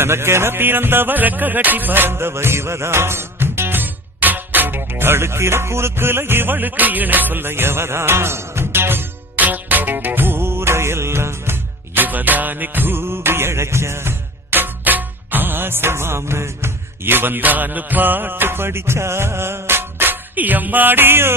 எனக்கென பிறந்தவ ரெக்க கட்டி பறந்தவ இவதான். அழுக்கிற குறுக்குல இவளுக்கு இணை சொல்ல எவதான். ஊரையெல்லாம் இவதானே கூவி அழைச்சா. ஆசை மாம இவன் தான் பாட்டு படிச்சா. எம்மாடியோ